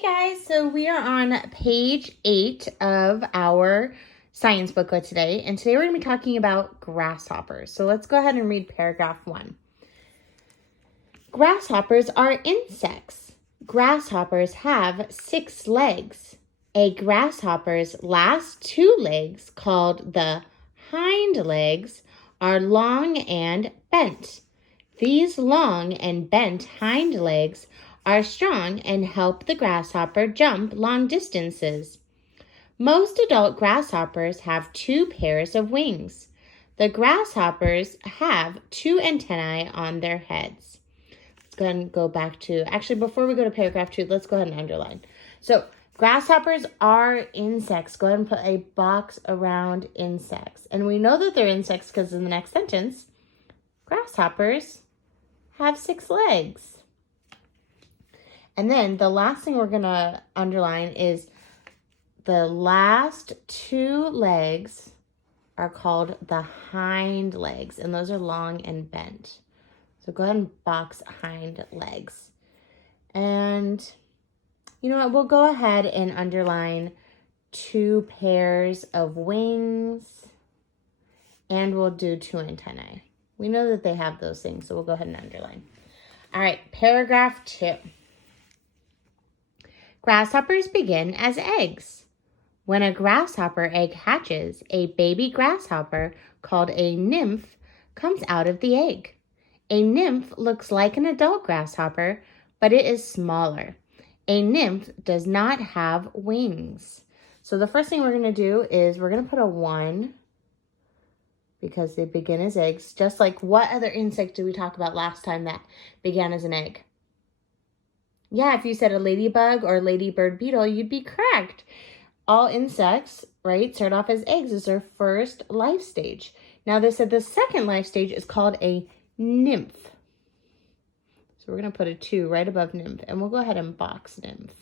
Hey guys, so we are on page 8 of our science booklet today, and today we're going to be talking about grasshoppers. So let's go ahead and read paragraph 1. Grasshoppers are insects. Grasshoppers have 6 legs. A grasshopper's last 2 legs, called the hind legs, are long and bent. These long and bent hind legs are strong and help the grasshopper jump long distances. Most adult grasshoppers have 2 pairs of wings. The grasshoppers have 2 antennae on their heads. Let's go ahead and go back to, actually before we go to paragraph 2, let's go ahead and underline. So grasshoppers are insects. Go ahead and put a box around insects. And we know that they're insects because in the next sentence, grasshoppers have 6 legs. And then the last thing we're going to underline is the last 2 legs are called the hind legs, and those are long and bent. So go ahead and box hind legs. And you know what? We'll go ahead and underline 2 pairs of wings, and we'll do 2 antennae. We know that they have those things, so we'll go ahead and underline. All right, paragraph 2. Grasshoppers begin as eggs. When a grasshopper egg hatches, a baby grasshopper called a nymph comes out of the egg. A nymph looks like an adult grasshopper, but it is smaller. A nymph does not have wings. So the first thing we're going to do is we're going to put a 1 because they begin as eggs. Just like what other insect did we talk about last time that began as an egg? Yeah, if you said a ladybug or ladybird beetle, you'd be correct. All insects, right, start off as eggs as their first life stage. Now, they said the second life stage is called a nymph. So we're going to put a 2 right above nymph, and we'll go ahead and box nymph.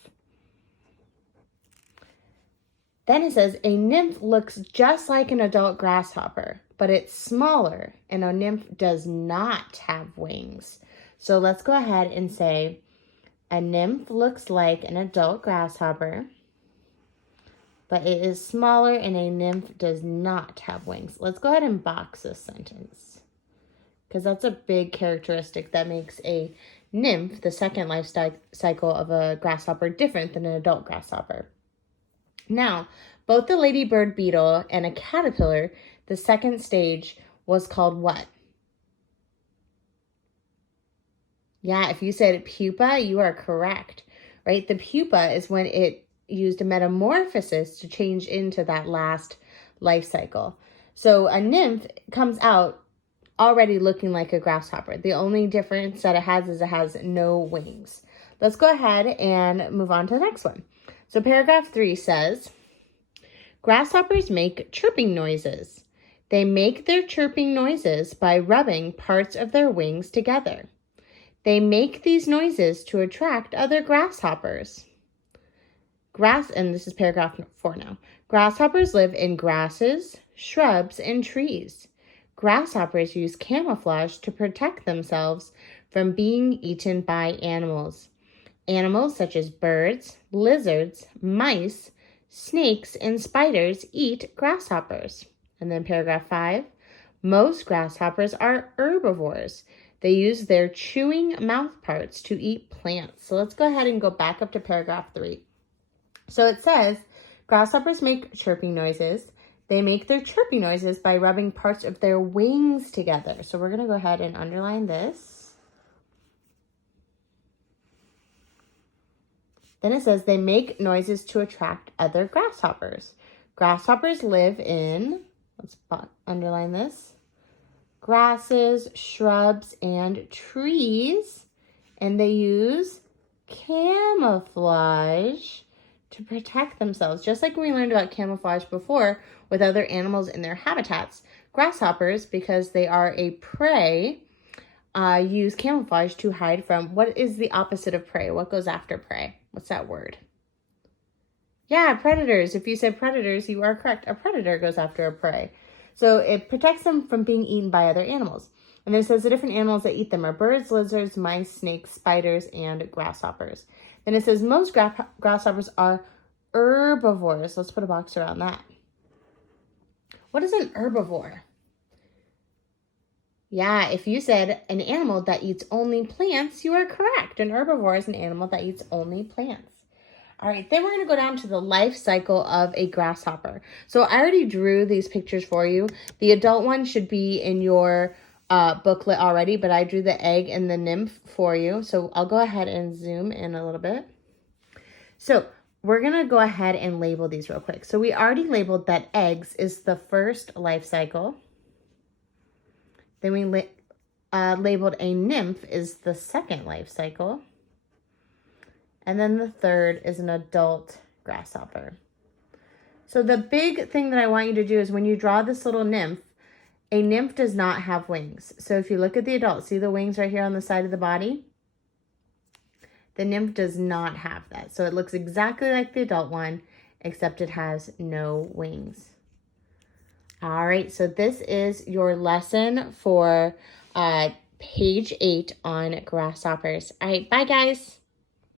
Then it says a nymph looks just like an adult grasshopper, but it's smaller, and a nymph does not have wings. So let's go ahead and say a nymph looks like an adult grasshopper, but it is smaller, and a nymph does not have wings. Let's go ahead and box this sentence because that's a big characteristic that makes a nymph, the second life cycle of a grasshopper, different than an adult grasshopper. Now, both the ladybird beetle and a caterpillar, the second stage was called what? Yeah, if you said pupa, you are correct, right? The pupa is when it used a metamorphosis to change into that last life cycle. So a nymph comes out already looking like a grasshopper. The only difference that it has is it has no wings. Let's go ahead and move on to the next one. So paragraph 3 says, grasshoppers make chirping noises. They make their chirping noises by rubbing parts of their wings together. They make these noises to attract other grasshoppers. And this is paragraph 4 now. Grasshoppers live in grasses, shrubs, and trees. Grasshoppers use camouflage to protect themselves from being eaten by animals. Animals such as birds, lizards, mice, snakes, and spiders eat grasshoppers. And then paragraph 5, most grasshoppers are herbivores. They use their chewing mouth parts to eat plants. So let's go ahead and go back up to paragraph 3. So it says, grasshoppers make chirping noises. They make their chirping noises by rubbing parts of their wings together. So we're going to go ahead and underline this. Then it says they make noises to attract other grasshoppers. Grasshoppers live in, let's underline this, grasses, shrubs, and trees. And they use camouflage to protect themselves. Just like we learned about camouflage before with other animals in their habitats, grasshoppers, because they are a prey, use camouflage to hide from, what is the opposite of prey? What goes after prey? What's that word? Yeah, predators. If you said predators, you are correct. A predator goes after a prey. So it protects them from being eaten by other animals. And it says the different animals that eat them are birds, lizards, mice, snakes, spiders, and grasshoppers. Then it says most grasshoppers are herbivores. Let's put a box around that. What is an herbivore? Yeah, if you said an animal that eats only plants, you are correct. An herbivore is an animal that eats only plants. All right, then we're going to go down to the life cycle of a grasshopper. So I already drew these pictures for you. The adult one should be in your booklet already, but I drew the egg and the nymph for you. So I'll go ahead and zoom in a little bit. So we're going to go ahead and label these real quick. So we already labeled that eggs is the first life cycle. Then we labeled a nymph is the second life cycle. And then the third is an adult grasshopper. So the big thing that I want you to do is when you draw this little nymph, a nymph does not have wings. So if you look at the adult, see the wings right here on the side of the body? The nymph does not have that. So it looks exactly like the adult one, except it has no wings. All right, so this is your lesson for page 8 on grasshoppers. All right, bye guys.